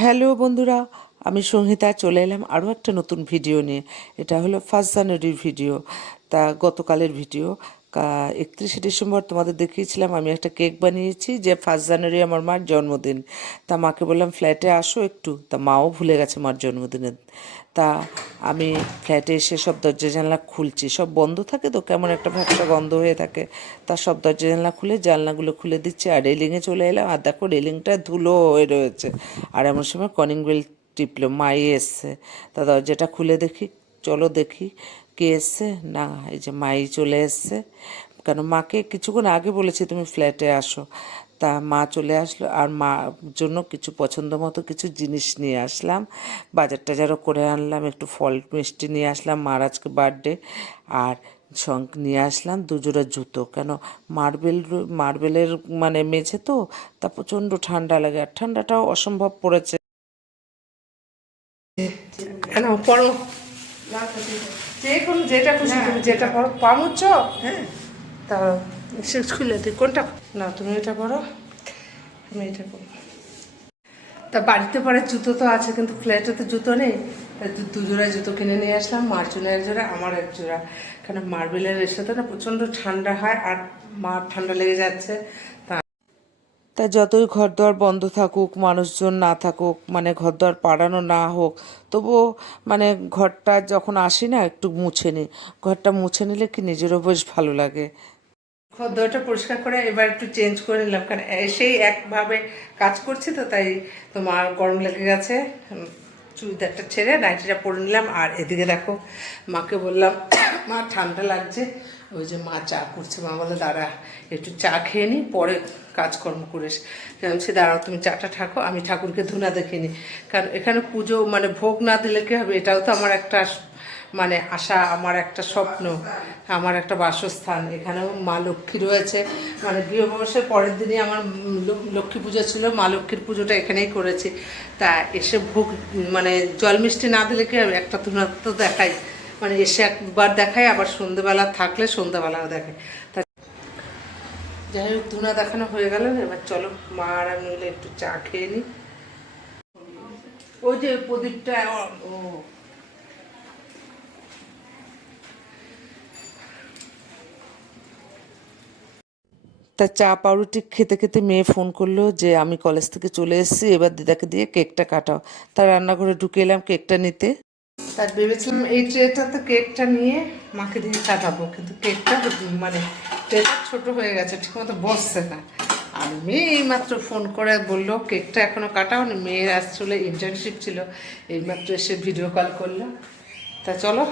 Hello বন্ধুরা, আমি সংহিতা চলে এলাম আরও একটা নতুন ভিডিও নিয়ে। এটা হলো 1 জানুয়ারির ভিডিও। তা গতকালের ভিডিও 31শে ডিসেম্বর তোমাদের দেখিয়েছিলাম আমি একটা কেক বানিয়েছি, যে 1 জানুয়ারি আমার মার জন্মদিন। তা মাকে বললাম ফ্ল্যাটে আসো একটু, তা মাও ভুলে গেছে মার জন্মদিনে। তা আমি ফ্ল্যাটে এসে সব দরজা জানলা খুলছি, সব বন্ধ থাকে তো কেমন একটা ভ্যাপসা গন্ধ হয়ে থাকে। তা সব দরজা জানলা খুলে জানলাগুলো খুলে দিচ্ছি, আর রেলিংয়ে চলে এলাম, আর দেখো রেলিংটা ধুলো হয়ে রয়েছে। আর এমন সময় কলিং বেল টিপলো, মাই এসছে। তা দরজাটা খুলে দেখি, চলো দেখি কে এসছে। না, এই যে মাই চলে এসছে। কেন, মাকে কিছুক্ষণ আগে বলেছি তুমি ফ্ল্যাটে আসো। তা মা চলে আসলো, আর মার জন্য কিছু পছন্দ মতো কিছু জিনিস নিয়ে আসলাম, বাজার টাজারও করে আনলাম, একটু ফল মিষ্টি নিয়ে আসলাম, মার আজকে বার্থডে। আর নিয়ে আসলাম 2 জোড়া জুতো, কেন মার্বেলের মানে মেঝে তো, তা প্রচণ্ড ঠান্ডা লাগে, আর ঠান্ডাটাও অসম্ভব পড়েছে। কেন পড়ো, যে কোনো যেটা খুশি তুমি যেটা পড়ো, পামুচ্ছ। হ্যাঁ, তা খুলে দিই কোনটা। না, তুমি এটা পড়ো, তুমি এটা পড়ো। তা বাড়িতে পরে জুতো তো আছে, কিন্তু ফ্ল্যাটে তো জুতো নেই। 2 জোড়া জুতো কিনে নিয়ে আসলাম, মার জন্য 1 জোড়া, আমার 1 জোড়া। কেন মার্বেলের সাথে না প্রচণ্ড ঠান্ডা হয়, আর মার ঠান্ডা লেগে যাচ্ছে। তা যতই ঘরদোর বন্ধ থাকুক, মানুষজন না থাকুক, মানে ঘরদোর পাড়ানো না হোক, তবুও মানে ঘরটা যখন আসি না একটু মুছে নিই। ঘরটা মুছে নিলে কি নিজেরও বেশ ভালো লাগে। ঘরদোরটা পরিষ্কার করে এবার একটু চেঞ্জ করে নিলাম, কারণ সেই একভাবে কাজ করছি তো, তাই তোমার গরম লেগে গেছে। চুড়িদারটা ছেড়ে নাইটিটা পরে নিলাম। আর এদিকে দেখো, মাকে বললাম মা ঠান্ডা লাগছে, ওই যে মা চা করছে। মা বলে দাঁড়া একটু চা খেয়ে নিই, পরে কাজকর্ম করে সে দাঁড়াও, তুমি চাটা ঠাকো, আমি ঠাকুরকে ধুনা দেখে নিই। কারণ এখানে পুজো মানে ভোগ না দিলে কী হবে, এটাও তো আমার একটা মানে আশা, আমার একটা স্বপ্ন, আমার একটা বাসস্থান। এখানেও মা লক্ষ্মী রয়েছে, মানে গৃহপ্রবেশের পরের দিনই আমার লক্ষ্মী পুজো ছিল, মা লক্ষ্মীর পুজোটা এখানেই করেছি। তা এসে ভোগ মানে জল মিষ্টি না দিলে কি হবে, একটা ধুনা তো দেখাই, মানে এসে একবার দেখাই, আবার সন্ধ্যেবেলা থাকলে সন্ধ্যাবেলাও দেখায়। তা যাই হোক, ধুনা দেখানো হয়ে গেল, এবার চলো মা আর আমি মিলে একটু চা খেয়ে নিই। ওই যে প্রদীপটা, ও তা চা পাউরুটি খেতে খেতে মেয়ে ফোন করলো যে আমি কলেজ থেকে চলে এসেছি, এবার দিদাকে দিয়ে কেকটা কাটাও। তার রান্নাঘরে ঢুকে এলাম কেকটা নিতে। তার ভেবেছিলাম এই ট্রেটাতে কেকটা নিয়ে মাকে দিয়ে কাটাবো, কিন্তু কেকটা মানে ট্রেটা ছোট হয়ে গেছে, ঠিকমতো বসছে না। আর মেয়ে এইমাত্র ফোন করে বললো কেকটা এখনও কাটাও নি। মেয়ের আসলে ইন্টার্নশিপ ছিল, এইমাত্র এসে ভিডিও কল করলো। তা চলো,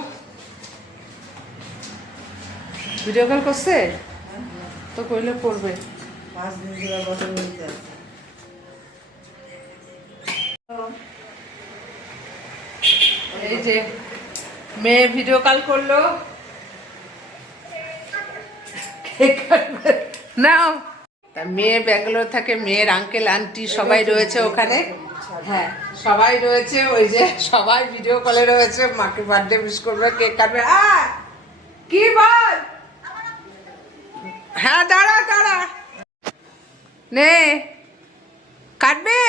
ভিডিও কল করছে তো কইলে করবে। এই যে মেয়ে ভিডিও কল করলো, নাও। তা মেয়ে ব্যাঙ্গালোর থাকে, মেয়ের আঙ্কেল আন্টি সবাই রয়েছে ওখানে। হ্যাঁ, সবাই রয়েছে, ওই যে সবাই ভিডিও কলে রয়েছে, মাকে বার্থডে উইশ করবে, কেক কাটবে। কি বল, হ্যাঁ দাঁড়া দাঁড়া, নে কাটবে।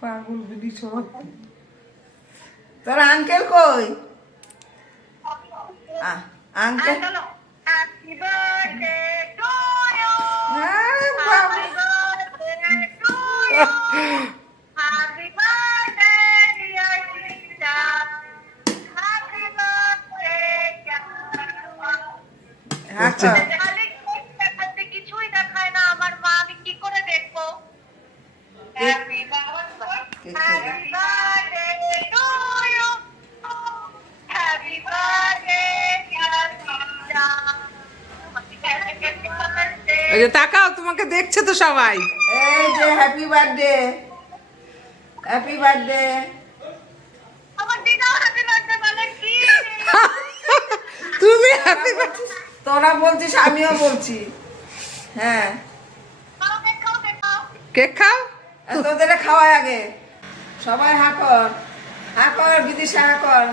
পাগল বুঝি সব। তোর আঙ্কেল কই? আঙ্কেল আচ্ছা, কিছুই দেখায় না আমার মা, আমি কি করে দেখবো? তাকাও, তোমাকে দেখছে তো সবাই। এই যে হ্যাপি বার্থডে, হ্যাপি বার্থডে। তুমি হ্যাপি বার্থডে তোরা বলছিস, আমিও বলছি। হ্যাঁ, কেক খাও, তোদের খাওয়াই আগে। সবাই হাঁকর হাঁকর, বিদিশা হাঁকর।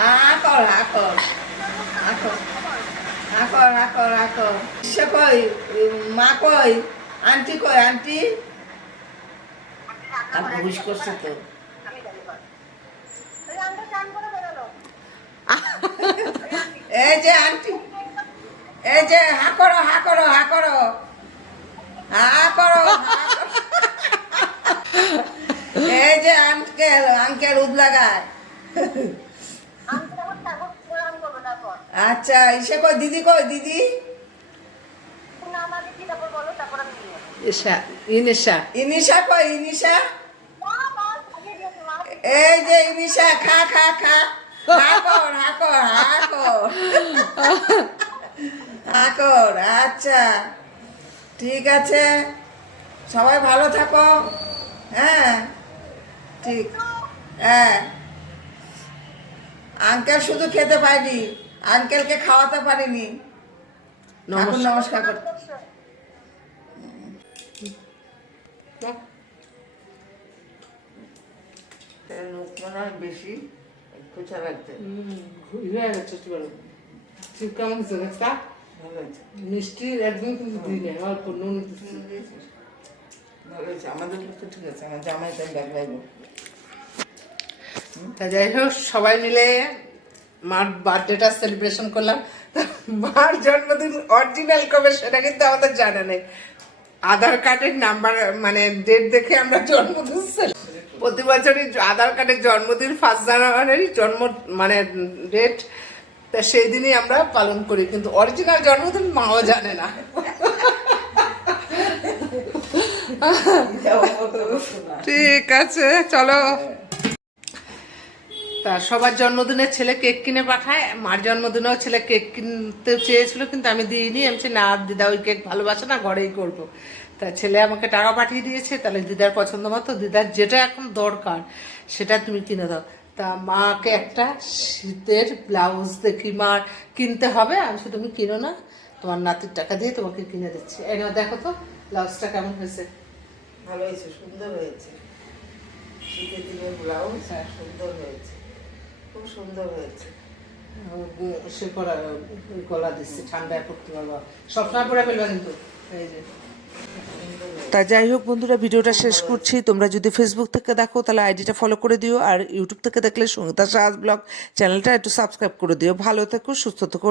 আকর আকর আকর আকর আকর আকর সে কই মা কই আন্টি কই আন্টি ঘুষ করছে তো এই যে আন্টি এই যে হা করো হা করো হা করো হা করো এই যে আঙ্কেল আঙ্কেল উদ লাগায় আচ্ছা ইসে কই দিদি কই দিদি ঈশা ইনিশা ইনিশা কই ইনিশা এই যে ইনিশা খা খা খা হাকর হাকর হাকর হাকর আচ্ছা ঠিক আছে সবাই ভালো থাকো হ্যাঁ ঠিক হ্যাঁ আঙ্কেল শুধু খেতে পাইনি আঙ্কেলকে খাওয়াতে পারিনি ঠাকুর নমস্কার করতে বেশি খোঁচা লাগছে কেমন মিষ্টি একদম কিন্তু দিই না অল্প নুন ভালো হয়েছে আমাদের পক্ষে ঠিক আছে আমার জামাই তাই লাগলাইব তা যাই হোক সবাই মিলে মার বার্থডেটা সেলিব্রেশন করলাম তা মার জন্মদিন অরিজিনাল কবে সেটা কিন্তু আমাদের জানা নেই আধার কার্ডের নাম্বার মানে ডেট দেখে আমরা জন্মদিন প্রতি বছরই আধার কার্ডের জন্মদিন 1 জানুয়ারি জন্ম মানে ডেট তা সেই দিনই আমরা পালন করি কিন্তু অরিজিনাল জন্মদিন মাও জানে না ঠিক আছে চলো তা সবার জন্মদিনে ছেলে কেক কিনে পাঠায় মার জন্মদিনেও ছেলে কেক কিনতে চেয়েছিল কিন্তু আমি দিইনি আমি না দিদা ওই কেক ভালোবাসে না ঘরেই করবো তা ছেলে আমাকে টাকা পাঠিয়ে দিয়েছে তাহলে দিদার পছন্দ মতো দিদার যেটা এখন দরকার সেটা তুমি কিনে দাও তা মাকে একটা শীতের ব্লাউজ দেখি মার কিনতে হবে আমি তুমি কিনো না তোমার নাতির টাকা দিয়ে তোমাকে কিনে দিচ্ছি এই নাও দেখো তো ব্লাউজটা কেমন হয়েছে ভালো হয়েছে সুন্দর হয়েছে শীতের দিনের ব্লাউজ সুন্দর হয়েছে খুব সুন্দর হয়েছে সে করা গলা দিচ্ছে ঠান্ডায় পড়তে পারবো সবসময় পরে ফেলবা কিন্তু এই যে তা যাই হোক বন্ধুরা ভিডিওটা শেষ করছি তোমরা যদি ফেসবুক থেকে দেখো তাহলে আইডিটা ফলো করে দিও আর ইউটিউব থেকে দেখলে সঙ্গীতা সাজ ব্লগ চ্যানেলটা একটু সাবস্ক্রাইব করে দিও ভালো থেকো সুস্থ থেকো